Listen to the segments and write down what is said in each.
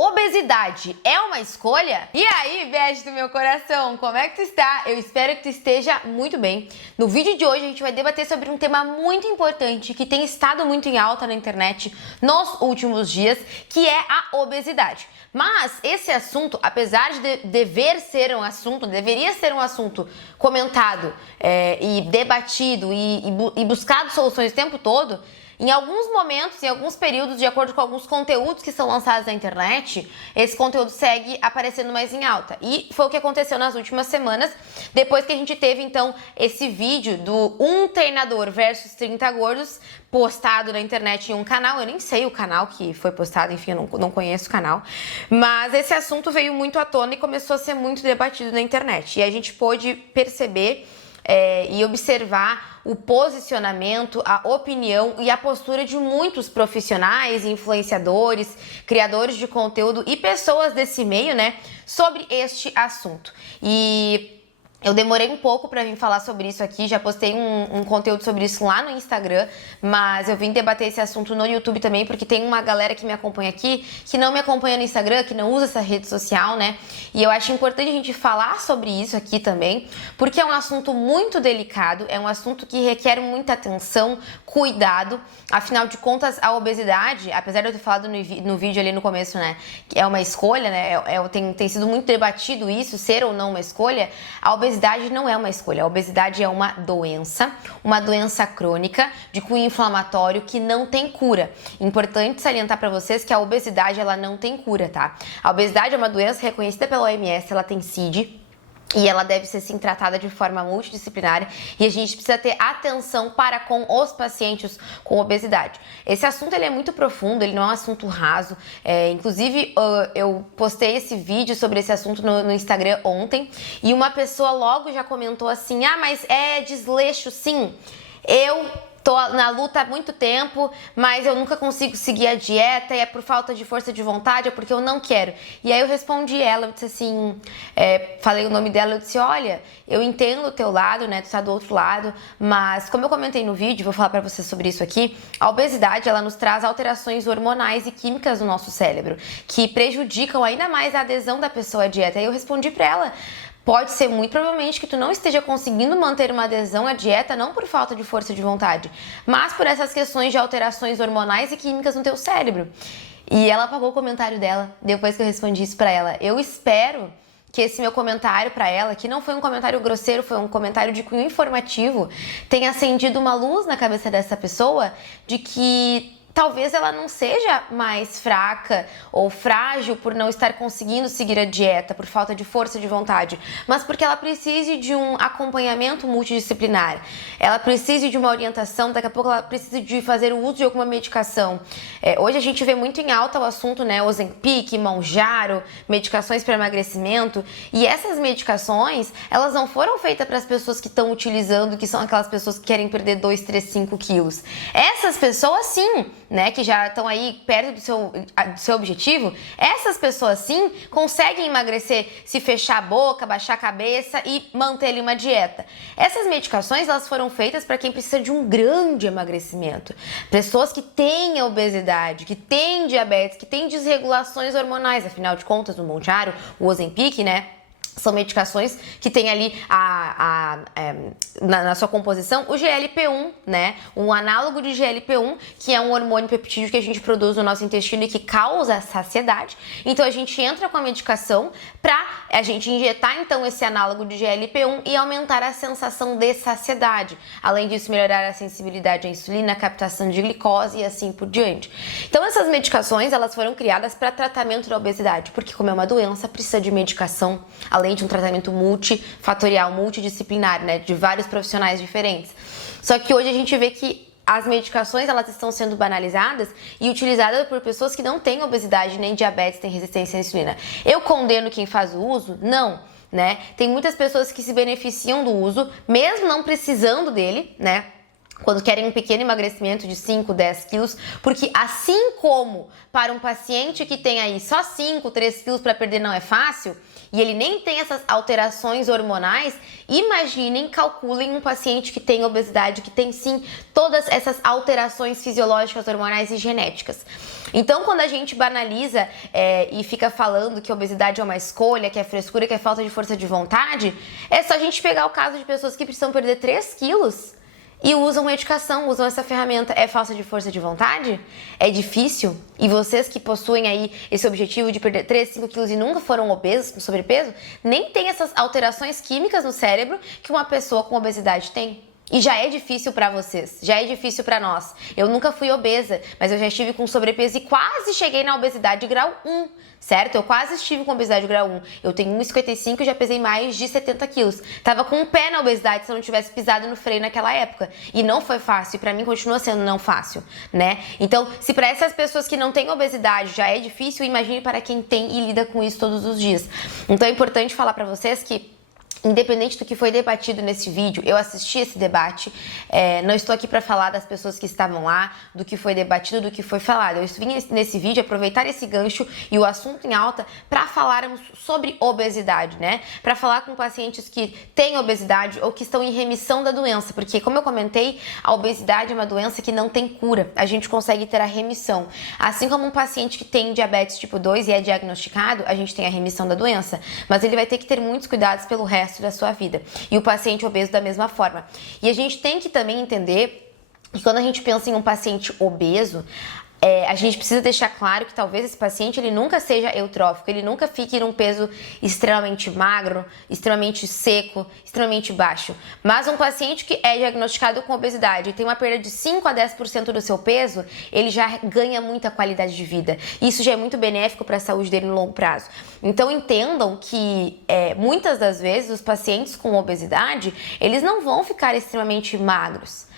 Obesidade é uma escolha? E aí, beijo do meu coração, como é que tu está? Eu espero que tu esteja muito bem. No vídeo de hoje a gente vai debater sobre um tema muito importante que tem estado muito em alta na internet nos últimos dias, que é a obesidade. Mas esse assunto, apesar de deveria ser um assunto comentado e debatido e buscado soluções o tempo todo, em alguns momentos, em alguns períodos, de acordo com alguns conteúdos que são lançados na internet, esse conteúdo segue aparecendo mais em alta. E foi o que aconteceu nas últimas semanas, depois que a gente teve, então, esse vídeo do um treinador versus 30 gordos postado na internet em um canal. Eu nem sei o canal que foi postado, enfim, eu não conheço o canal. Mas esse assunto veio muito à tona e começou a ser muito debatido na internet. E a gente pôde perceber e observar o posicionamento, a opinião e a postura de muitos profissionais, influenciadores, criadores de conteúdo e pessoas desse meio, né, sobre este assunto. E eu demorei um pouco pra vir falar sobre isso aqui, já postei um conteúdo sobre isso lá no Instagram, mas eu vim debater esse assunto no YouTube também, porque tem uma galera que me acompanha aqui, que não me acompanha no Instagram, que não usa essa rede social, né? E eu acho importante a gente falar sobre isso aqui também, porque é um assunto muito delicado, é um assunto que requer muita atenção, cuidado. Afinal de contas, a obesidade, apesar de eu ter falado no vídeo ali no começo, né, que é uma escolha, né, tem sido muito debatido isso, ser ou não uma escolha, a obesidade não é uma escolha, a obesidade é uma doença crônica de cunho inflamatório que não tem cura. Importante salientar para vocês que a obesidade, ela não tem cura, tá? A obesidade é uma doença reconhecida pela OMS, ela tem CID, e ela deve ser sim tratada de forma multidisciplinar e a gente precisa ter atenção para com os pacientes com obesidade. Esse assunto ele é muito profundo, ele não é um assunto raso. Inclusive, eu postei esse vídeo sobre esse assunto no Instagram ontem e uma pessoa logo já comentou assim: ah, mas é desleixo sim. Eu tô na luta há muito tempo, mas eu nunca consigo seguir a dieta e é por falta de força de vontade, é porque eu não quero. E aí eu respondi ela, eu disse assim, falei o nome dela, eu disse: olha, eu entendo o teu lado, né, tu tá do outro lado, mas como eu comentei no vídeo, vou falar pra você sobre isso aqui, a obesidade, ela nos traz alterações hormonais e químicas no nosso cérebro, que prejudicam ainda mais a adesão da pessoa à dieta. E eu respondi pra ela: pode ser muito provavelmente que tu não esteja conseguindo manter uma adesão à dieta não por falta de força de vontade, mas por essas questões de alterações hormonais e químicas no teu cérebro. E ela apagou o comentário dela depois que eu respondi isso pra ela. Eu espero que esse meu comentário pra ela, que não foi um comentário grosseiro, foi um comentário de cunho informativo, tenha acendido uma luz na cabeça dessa pessoa de que talvez ela não seja mais fraca ou frágil por não estar conseguindo seguir a dieta, por falta de força de vontade, mas porque ela precise de um acompanhamento multidisciplinar. Ela precise de uma orientação, daqui a pouco ela precisa de fazer o uso de alguma medicação. Hoje a gente vê muito em alta o assunto, né, Ozempic, Mounjaro, medicações para emagrecimento, e essas medicações, elas não foram feitas para as pessoas que estão utilizando, que são aquelas pessoas que querem perder 2, 3, 5 quilos. Essas pessoas sim, né, que já estão aí perto do seu objetivo, essas pessoas sim conseguem emagrecer, se fechar a boca, baixar a cabeça e manter ali uma dieta. Essas medicações, elas foram feitas para quem precisa de um grande emagrecimento. Pessoas que têm obesidade, que têm diabetes, que têm desregulações hormonais, afinal de contas, o Mounjaro, o Ozempic, né, são medicações que tem ali na sua composição o GLP-1, né? Um análogo de GLP-1, que é um hormônio peptídeo que a gente produz no nosso intestino e que causa saciedade. Então a gente entra com a medicação para a gente injetar então esse análogo de GLP-1 e aumentar a sensação de saciedade. Além disso, melhorar a sensibilidade à insulina, a captação de glicose e assim por diante. Então essas medicações, elas foram criadas para tratamento da obesidade, porque como é uma doença, precisa de medicação, além de um tratamento multifatorial, multidisciplinar, né, de vários profissionais diferentes. Só que hoje a gente vê que as medicações, elas estão sendo banalizadas e utilizadas por pessoas que não têm obesidade nem diabetes, têm resistência à insulina. Eu condeno quem faz o uso? Não, né? Tem muitas pessoas que se beneficiam do uso, mesmo não precisando dele, né? Quando querem um pequeno emagrecimento de 5, 10 quilos, porque assim como para um paciente que tem aí só 5, 3 quilos para perder não é fácil, e ele nem tem essas alterações hormonais, imaginem, calculem um paciente que tem obesidade, que tem sim todas essas alterações fisiológicas, hormonais e genéticas. Então, quando a gente banaliza e fica falando que a obesidade é uma escolha, que é frescura, que é falta de força de vontade, é só a gente pegar o caso de pessoas que precisam perder 3 quilos e usam medicação, usam essa ferramenta. É falta de força de vontade? É difícil? E vocês que possuem aí esse objetivo de perder 3, 5 quilos e nunca foram obesos, com sobrepeso, nem tem essas alterações químicas no cérebro que uma pessoa com obesidade tem. E já é difícil pra vocês, já é difícil pra nós. Eu nunca fui obesa, mas eu já estive com sobrepeso e quase cheguei na obesidade grau 1, certo? Eu quase estive com obesidade grau 1. Eu tenho 1,55 e já pesei mais de 70 quilos. Tava com um pé na obesidade se eu não tivesse pisado no freio naquela época. E não foi fácil, e pra mim continua sendo não fácil, né? Então, se pra essas pessoas que não têm obesidade já é difícil, imagine para quem tem e lida com isso todos os dias. Então é importante falar pra vocês que, independente do que foi debatido nesse vídeo, eu assisti esse debate, não estou aqui para falar das pessoas que estavam lá, do que foi debatido, do que foi falado. Eu vim nesse vídeo aproveitar esse gancho e o assunto em alta para falarmos sobre obesidade, né? Para falar com pacientes que têm obesidade ou que estão em remissão da doença, porque, como eu comentei, a obesidade é uma doença que não tem cura, a gente consegue ter a remissão. Assim como um paciente que tem diabetes tipo 2 e é diagnosticado, a gente tem a remissão da doença, mas ele vai ter que ter muitos cuidados pelo resto da sua vida. E o paciente obeso da mesma forma. E a gente tem que também entender que quando a gente pensa em um paciente obeso, a gente precisa deixar claro que talvez esse paciente ele nunca seja eutrófico, ele nunca fique num peso extremamente magro, extremamente seco, extremamente baixo. Mas um paciente que é diagnosticado com obesidade e tem uma perda de 5 a 10% do seu peso, ele já ganha muita qualidade de vida. E isso já é muito benéfico para a saúde dele no longo prazo. Então entendam que muitas das vezes os pacientes com obesidade, eles não vão ficar extremamente magros.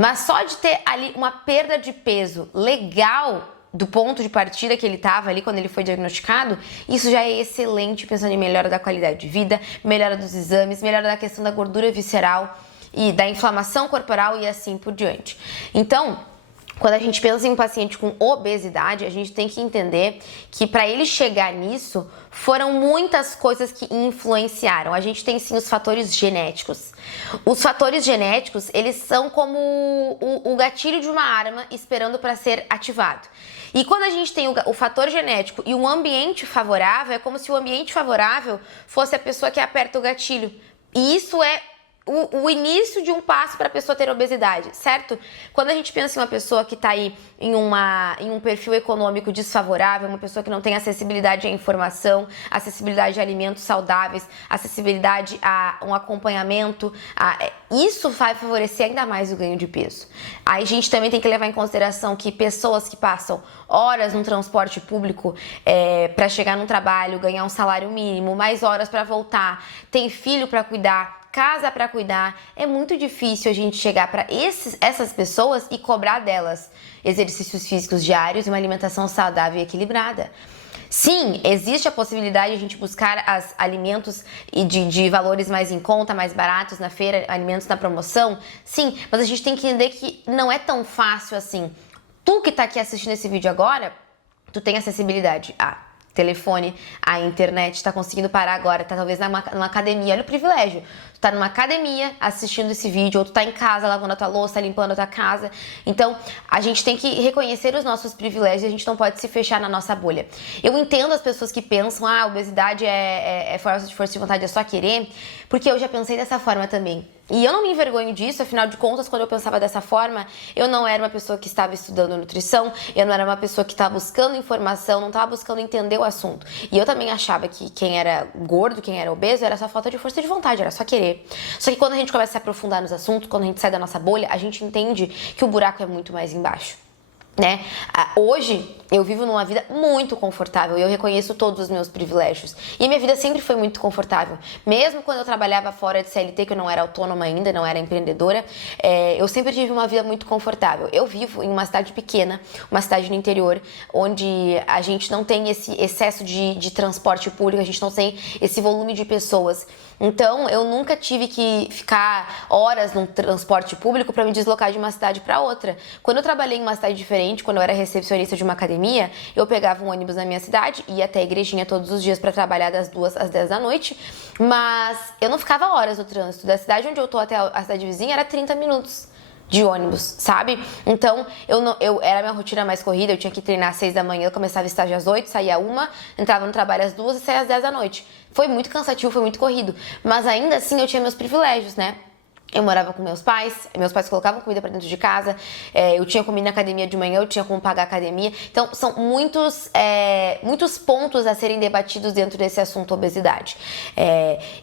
Mas só de ter ali uma perda de peso legal do ponto de partida que ele estava ali quando ele foi diagnosticado, isso já é excelente, pensando em melhora da qualidade de vida, melhora dos exames, melhora da questão da gordura visceral e da inflamação corporal e assim por diante. Então, quando a gente pensa em um paciente com obesidade, a gente tem que entender que para ele chegar nisso, foram muitas coisas que influenciaram. A gente tem sim os fatores genéticos. Os fatores genéticos, eles são como o gatilho de uma arma esperando para ser ativado. E quando a gente tem o fator genético e um ambiente favorável, é como se o ambiente favorável fosse a pessoa que aperta o gatilho. E isso é o início de um passo para a pessoa ter obesidade, certo? Quando a gente pensa em uma pessoa que está aí em um perfil econômico desfavorável, uma pessoa que não tem acessibilidade à informação, acessibilidade a alimentos saudáveis, acessibilidade a um acompanhamento, isso vai favorecer ainda mais o ganho de peso. Aí a gente também tem que levar em consideração que pessoas que passam horas no transporte público para chegar no trabalho, ganhar um salário mínimo, mais horas para voltar, tem filho para cuidar, casa para cuidar, é muito difícil a gente chegar para essas pessoas e cobrar delas exercícios físicos diários e uma alimentação saudável e equilibrada. Sim, existe a possibilidade de a gente buscar alimentos de valores mais em conta, mais baratos na feira, alimentos na promoção, sim, mas a gente tem que entender que não é tão fácil assim. Tu que tá aqui assistindo esse vídeo agora, tu tem acessibilidade a telefone, a internet, tá conseguindo parar agora, tá talvez numa academia, olha o privilégio. Tu tá numa academia assistindo esse vídeo, ou tu tá em casa lavando a tua louça, limpando a tua casa. Então, a gente tem que reconhecer os nossos privilégios e a gente não pode se fechar na nossa bolha. Eu entendo as pessoas que pensam, a obesidade é força de vontade, é só querer, porque eu já pensei dessa forma também. E eu não me envergonho disso, afinal de contas, quando eu pensava dessa forma, eu não era uma pessoa que estava estudando nutrição, eu não era uma pessoa que estava buscando informação, não estava buscando entender o assunto. E eu também achava que quem era gordo, quem era obeso, era só falta de força de vontade, era só querer. Só que quando a gente começa a se aprofundar nos assuntos, quando a gente sai da nossa bolha, a gente entende que o buraco é muito mais embaixo. Né? Hoje eu vivo numa vida muito confortável e eu reconheço todos os meus privilégios. E a minha vida sempre foi muito confortável. Mesmo quando eu trabalhava fora de CLT, que eu não era autônoma ainda, não era empreendedora, eu sempre tive uma vida muito confortável. Eu vivo em uma cidade pequena, uma cidade no interior, onde a gente não tem esse excesso de transporte público, a gente não tem esse volume de pessoas. Então, eu nunca tive que ficar horas num transporte público para me deslocar de uma cidade para outra. Quando eu trabalhei em uma cidade diferente, quando eu era recepcionista de uma academia, eu pegava um ônibus na minha cidade, ia até a igrejinha todos os dias para trabalhar das 2 às 10 da noite, mas eu não ficava horas no trânsito. Da cidade onde eu tô até a cidade vizinha era 30 minutos. de ônibus, sabe? Então, era a minha rotina mais corrida, eu tinha que treinar às 6 da manhã, eu começava estágio às 8, saía às 1, entrava no trabalho às 2 e saía às 10 da noite. Foi muito cansativo, foi muito corrido, mas ainda assim eu tinha meus privilégios, né? Eu morava com meus pais colocavam comida pra dentro de casa, eu tinha comida na academia de manhã, eu tinha como pagar a academia. Então, são muitos pontos a serem debatidos dentro desse assunto obesidade.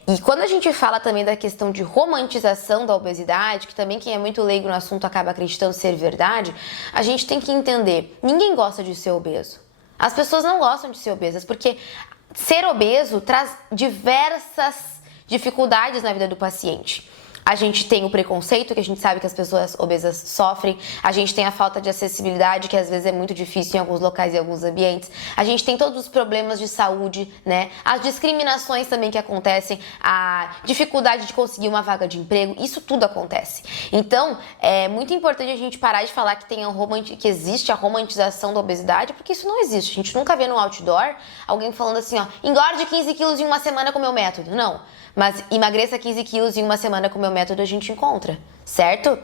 E quando a gente fala também da questão de romantização da obesidade, que também quem é muito leigo no assunto acaba acreditando ser verdade, a gente tem que entender, ninguém gosta de ser obeso. As pessoas não gostam de ser obesas, porque ser obeso traz diversas dificuldades na vida do paciente. A gente tem o preconceito, que a gente sabe que as pessoas obesas sofrem. A gente tem a falta de acessibilidade, que às vezes é muito difícil em alguns locais e alguns ambientes. A gente tem todos os problemas de saúde, né? As discriminações também que acontecem, a dificuldade de conseguir uma vaga de emprego, isso tudo acontece. Então, é muito importante a gente parar de falar que existe a romantização da obesidade, porque isso não existe. A gente nunca vê no outdoor alguém falando assim, ó, engorde 15 quilos em uma semana com o meu método. Não. Mas emagreça 15 quilos em uma semana com o meu método a gente encontra, certo?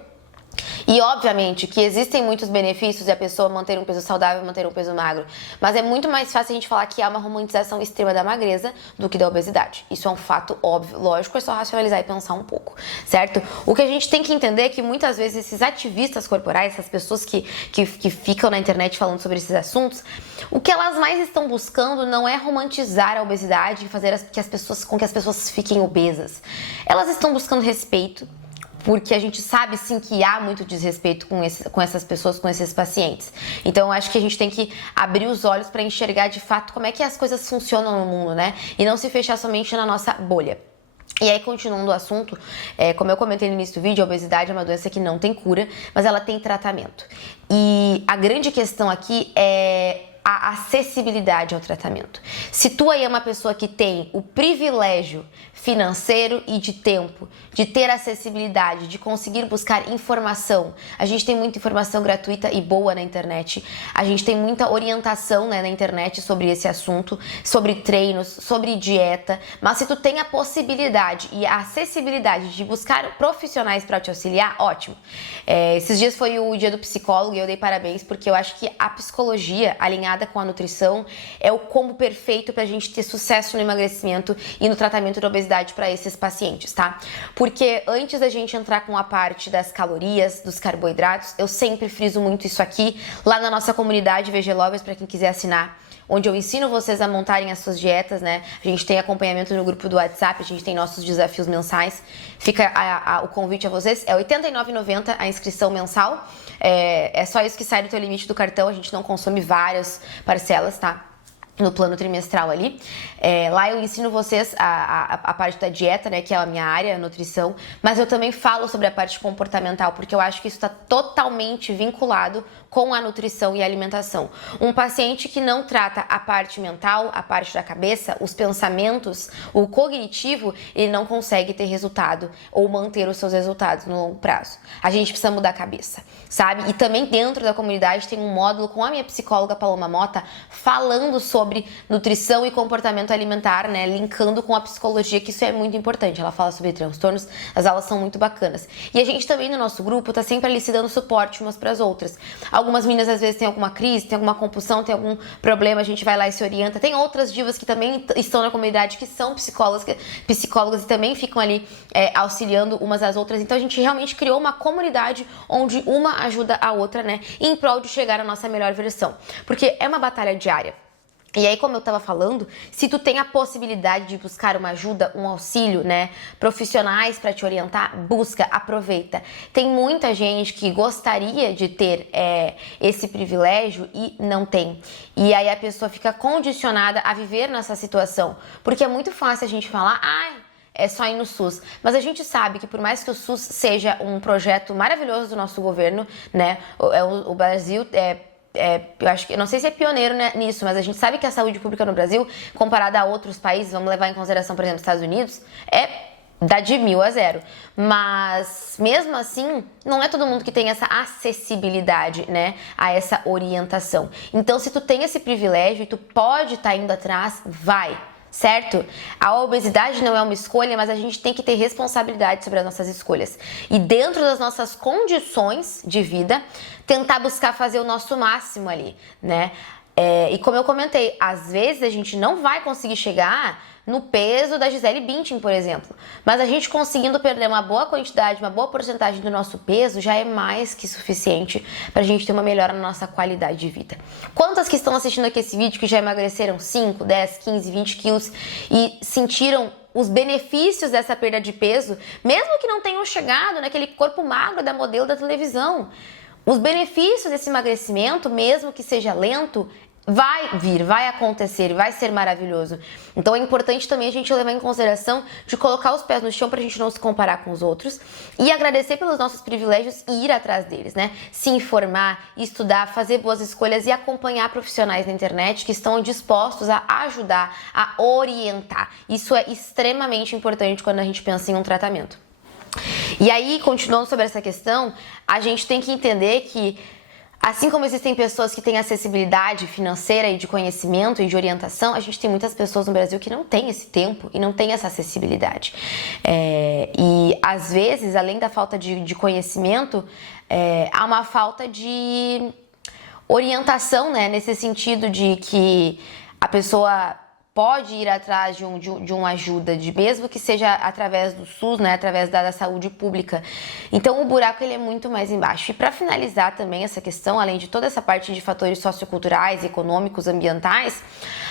E obviamente que existem muitos benefícios de a pessoa manter um peso saudável, manter um peso magro, mas é muito mais fácil a gente falar que há uma romantização extrema da magreza do que da obesidade. Isso é um fato óbvio, lógico, é só racionalizar e pensar um pouco, certo? O que a gente tem que entender é que muitas vezes esses ativistas corporais, essas pessoas que ficam na internet falando sobre esses assuntos, o que elas mais estão buscando não é romantizar a obesidade e fazer com que as pessoas fiquem obesas. Elas estão buscando respeito, porque a gente sabe sim que há muito desrespeito com essas pessoas, com esses pacientes. Então eu acho que a gente tem que abrir os olhos para enxergar de fato como é que as coisas funcionam no mundo, né? E não se fechar somente na nossa bolha. E aí, continuando o assunto, como eu comentei no início do vídeo, a obesidade é uma doença que não tem cura, mas ela tem tratamento. E a grande questão aqui é a acessibilidade ao tratamento. Se tu aí é uma pessoa que tem o privilégio financeiro e de tempo, de ter acessibilidade, de conseguir buscar informação, a gente tem muita informação gratuita e boa na internet, a gente tem muita orientação, né, na internet sobre esse assunto, sobre treinos, sobre dieta, mas se tu tem a possibilidade e a acessibilidade de buscar profissionais para te auxiliar, ótimo. Esses dias foi o dia do psicólogo e eu dei parabéns porque eu acho que a psicologia alinhada com a nutrição é o combo perfeito pra gente ter sucesso no emagrecimento e no tratamento da obesidade para esses pacientes, tá? Porque antes da gente entrar com a parte das calorias, dos carboidratos, eu sempre friso muito isso aqui lá na nossa comunidade VG Lovers, para quem quiser assinar, onde eu ensino vocês a montarem as suas dietas, né? A gente tem acompanhamento no grupo do WhatsApp, a gente tem nossos desafios mensais. Fica o convite a vocês, é R$ 89,90 a inscrição mensal. É só isso que sai do teu limite do cartão, a gente não consome várias parcelas, tá? No plano trimestral ali. Lá eu ensino vocês a parte da dieta, né, que é a minha área, a nutrição, mas eu também falo sobre a parte comportamental, porque eu acho que isso está totalmente vinculado com a nutrição e a alimentação. Um paciente que não trata a parte mental, a parte da cabeça, os pensamentos, o cognitivo, ele não consegue ter resultado ou manter os seus resultados no longo prazo. A gente precisa mudar a cabeça, sabe? E também dentro da comunidade tem um módulo com a minha psicóloga Paloma Mota falando sobre nutrição e comportamento alimentar, né? Linkando com a psicologia, que isso é muito importante. Ela fala sobre transtornos, as aulas são muito bacanas. E a gente também no nosso grupo tá sempre ali se dando suporte umas para as outras. Algumas meninas às vezes têm alguma crise, tem alguma compulsão, tem algum problema, a gente vai lá e se orienta. Tem outras divas que também estão na comunidade que são psicólogas e também ficam ali auxiliando umas às outras. Então a gente realmente criou uma comunidade onde uma ajuda a outra, né? Em prol de chegar à nossa melhor versão. Porque é uma batalha diária. E aí, como eu tava falando, se tu tem a possibilidade de buscar uma ajuda, um auxílio, né, profissionais para te orientar, busca, aproveita. Tem muita gente que gostaria de ter esse privilégio e não tem. E aí a pessoa fica condicionada a viver nessa situação, porque é muito fácil a gente falar, é só ir no SUS. Mas a gente sabe que por mais que o SUS seja um projeto maravilhoso do nosso governo, né, o Brasil eu acho que, não sei se é pioneiro, né, nisso, mas a gente sabe que a saúde pública no Brasil, comparada a outros países, vamos levar em consideração, por exemplo, os Estados Unidos, dá de 1000 a 0. Mas, mesmo assim, não é todo mundo que tem essa acessibilidade, né, a essa orientação. Então, se tu tem esse privilégio e tu pode estar indo atrás, vai. certo? A obesidade não é uma escolha, mas a gente tem que ter responsabilidade sobre as nossas escolhas. E dentro das nossas condições de vida, tentar buscar fazer o nosso máximo ali, né? E como eu comentei, às vezes a gente não vai conseguir chegar no peso da Gisele Bündchen, por exemplo. Mas a gente conseguindo perder uma boa quantidade, uma boa porcentagem do nosso peso, já é mais que suficiente pra gente ter uma melhora na nossa qualidade de vida. Quantas que estão assistindo aqui esse vídeo que já emagreceram 5, 10, 15, 20 quilos e sentiram os benefícios dessa perda de peso, mesmo que não tenham chegado naquele corpo magro da modelo da televisão? Os benefícios desse emagrecimento, mesmo que seja lento, vai vir, vai acontecer, vai ser maravilhoso. Então é importante também a gente levar em consideração de colocar os pés no chão pra gente não se comparar com os outros e agradecer pelos nossos privilégios e ir atrás deles, né? Se informar, estudar, fazer boas escolhas e acompanhar profissionais na internet que estão dispostos a ajudar, a orientar. Isso é extremamente importante quando a gente pensa em um tratamento. E aí, continuando sobre essa questão, a gente tem que entender que assim como existem pessoas que têm acessibilidade financeira e de conhecimento e de orientação, a gente tem muitas pessoas no Brasil que não têm esse tempo e não têm essa acessibilidade. E às vezes, além da falta de conhecimento, há uma falta de orientação, né? Nesse sentido de que a pessoa pode ir atrás de uma ajuda, mesmo que seja através do SUS, né, através da saúde pública. Então o buraco ele é muito mais embaixo. E para finalizar também essa questão, além de toda essa parte de fatores socioculturais, econômicos, ambientais,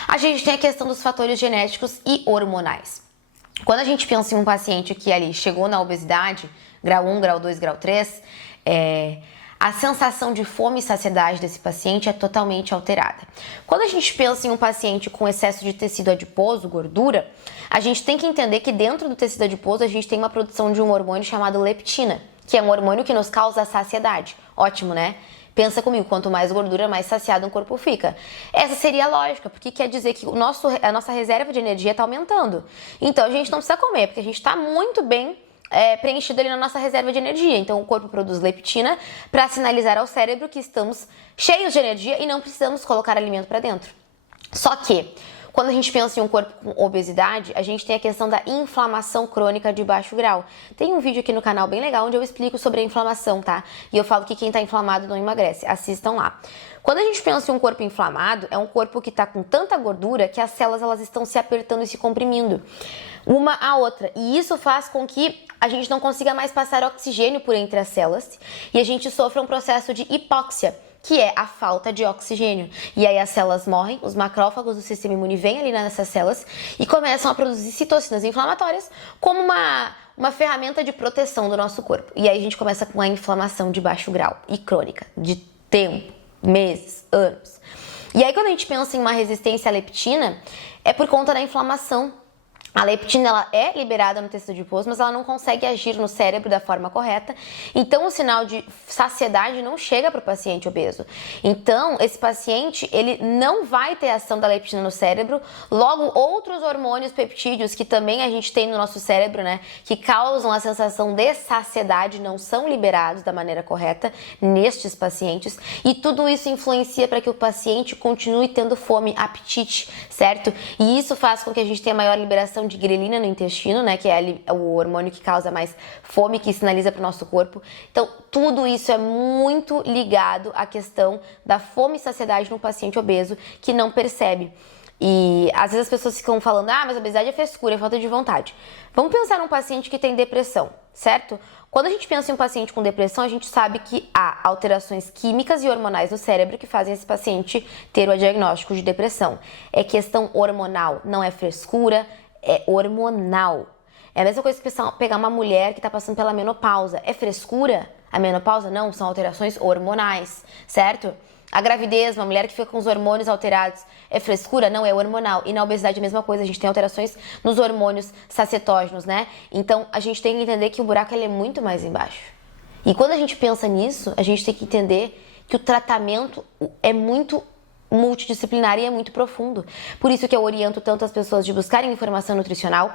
a gente tem a questão dos fatores genéticos e hormonais. Quando a gente pensa em um paciente que ali chegou na obesidade, grau 1, grau 2, grau 3, a sensação de fome e saciedade desse paciente é totalmente alterada. Quando a gente pensa em um paciente com excesso de tecido adiposo, gordura, a gente tem que entender que dentro do tecido adiposo a gente tem uma produção de um hormônio chamado leptina, que é um hormônio que nos causa saciedade. Ótimo, né? Pensa comigo, quanto mais gordura, mais saciado o corpo fica. Essa seria a lógica, porque quer dizer que a nossa reserva de energia está aumentando. Então a gente não precisa comer, porque a gente está muito bem preenchido ali na nossa reserva de energia. Então o corpo produz leptina para sinalizar ao cérebro que estamos cheios de energia e não precisamos colocar alimento para dentro. Só que quando a gente pensa em um corpo com obesidade, a gente tem a questão da inflamação crônica de baixo grau. Tem um vídeo aqui no canal bem legal onde eu explico sobre a inflamação, tá? E eu falo que quem tá inflamado não emagrece. Assistam lá. Quando a gente pensa em um corpo inflamado, é um corpo que tá com tanta gordura que as células elas estão se apertando e se comprimindo uma a outra. E isso faz com que a gente não consiga mais passar oxigênio por entre as células e a gente sofra um processo de hipóxia, que é a falta de oxigênio. E aí as células morrem, os macrófagos do sistema imune vêm ali nessas células e começam a produzir citocinas inflamatórias como uma ferramenta de proteção do nosso corpo. E aí a gente começa com a inflamação de baixo grau e crônica, de tempo, meses, anos. E aí quando a gente pensa em uma resistência à leptina, é por conta da inflamação. A leptina ela é liberada no tecido adiposo, mas ela não consegue agir no cérebro da forma correta. Então o sinal de saciedade não chega para o paciente obeso. Então esse paciente ele não vai ter ação da leptina no cérebro. Logo outros hormônios peptídeos que também a gente tem no nosso cérebro, né, que causam a sensação de saciedade não são liberados da maneira correta nestes pacientes. E tudo isso influencia para que o paciente continue tendo fome, apetite, certo? E isso faz com que a gente tenha maior liberação de grelina no intestino, né, que é o hormônio que causa mais fome, que sinaliza para o nosso corpo. Então, tudo isso é muito ligado à questão da fome e saciedade no paciente obeso que não percebe. E às vezes as pessoas ficam falando, mas a obesidade é frescura, é falta de vontade. Vamos pensar num paciente que tem depressão, certo? Quando a gente pensa em um paciente com depressão, a gente sabe que há alterações químicas e hormonais no cérebro que fazem esse paciente ter o diagnóstico de depressão. É questão hormonal, não é frescura, é hormonal. É a mesma coisa que pegar uma mulher que está passando pela menopausa. É frescura? A menopausa? Não, são alterações hormonais, certo? A gravidez, uma mulher que fica com os hormônios alterados, é frescura? Não, é hormonal. E na obesidade é a mesma coisa, a gente tem alterações nos hormônios sacetógenos, né? Então a gente tem que entender que o buraco ele é muito mais embaixo. E quando a gente pensa nisso, a gente tem que entender que o tratamento é muito multidisciplinar e é muito profundo. Por isso que eu oriento tanto as pessoas de buscarem informação nutricional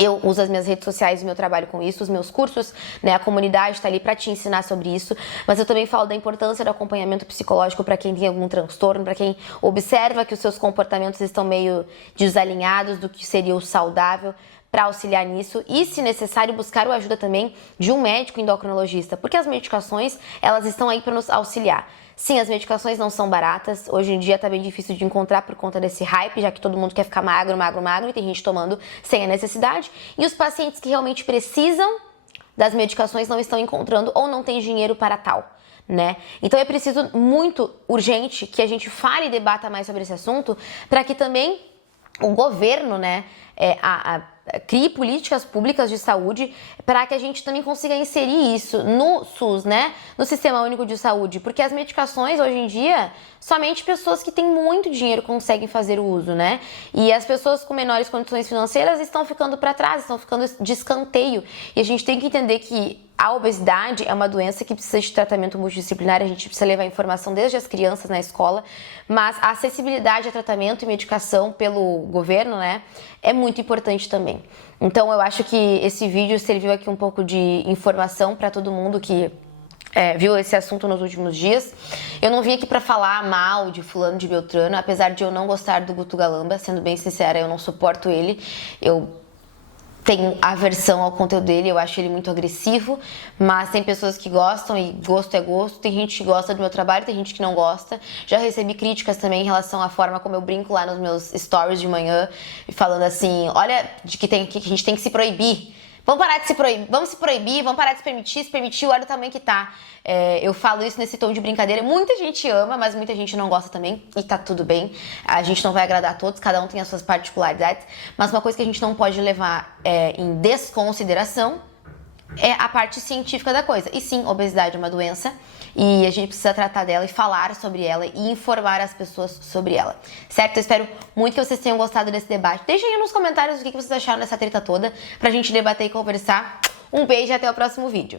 Eu uso as minhas redes sociais e meu trabalho com isso, os meus cursos, né? A comunidade está ali para te ensinar sobre isso, mas eu também falo da importância do acompanhamento psicológico para quem tem algum transtorno, para quem observa que os seus comportamentos estão meio desalinhados do que seria o saudável, para auxiliar nisso e, se necessário, buscar a ajuda também de um médico endocrinologista, porque as medicações, elas estão aí para nos auxiliar. Sim, as medicações não são baratas, hoje em dia tá bem difícil de encontrar por conta desse hype, já que todo mundo quer ficar magro, magro, magro, e tem gente tomando sem a necessidade, e os pacientes que realmente precisam das medicações não estão encontrando ou não têm dinheiro para tal, né? Então é preciso muito urgente que a gente fale e debata mais sobre esse assunto, para que também o governo, né, crie políticas públicas de saúde para que a gente também consiga inserir isso no SUS, né? No Sistema Único de Saúde, porque as medicações hoje em dia, somente pessoas que têm muito dinheiro conseguem fazer o uso, né? E as pessoas com menores condições financeiras estão ficando para trás, estão ficando de escanteio. E a gente tem que entender que a obesidade é uma doença que precisa de tratamento multidisciplinar, a gente precisa levar informação desde as crianças na escola, mas a acessibilidade a tratamento e medicação pelo governo, né, é muito importante também. Então eu acho que esse vídeo serviu aqui um pouco de informação para todo mundo que viu esse assunto nos últimos dias. Eu não vim aqui pra falar mal de fulano de Beltrano, apesar de eu não gostar do Guto Galamba, sendo bem sincera, eu não suporto ele, eu tenho aversão ao conteúdo dele, eu acho ele muito agressivo, mas tem pessoas que gostam e gosto é gosto, tem gente que gosta do meu trabalho, tem gente que não gosta. Já recebi críticas também em relação à forma como eu brinco lá nos meus stories de manhã, falando assim, olha, de que a gente tem que se proibir. Vamos parar de se proibir, vamos se proibir, vamos parar de se permitir, olha o tamanho que tá. Eu falo isso nesse tom de brincadeira, muita gente ama, mas muita gente não gosta também, e tá tudo bem. A gente não vai agradar a todos, cada um tem as suas particularidades, mas uma coisa que a gente não pode levar em desconsideração é a parte científica da coisa. E sim, obesidade é uma doença e a gente precisa tratar dela e falar sobre ela e informar as pessoas sobre ela, certo? Eu espero muito que vocês tenham gostado desse debate. Deixem aí nos comentários o que vocês acharam dessa treta toda pra gente debater e conversar. Um beijo e até o próximo vídeo.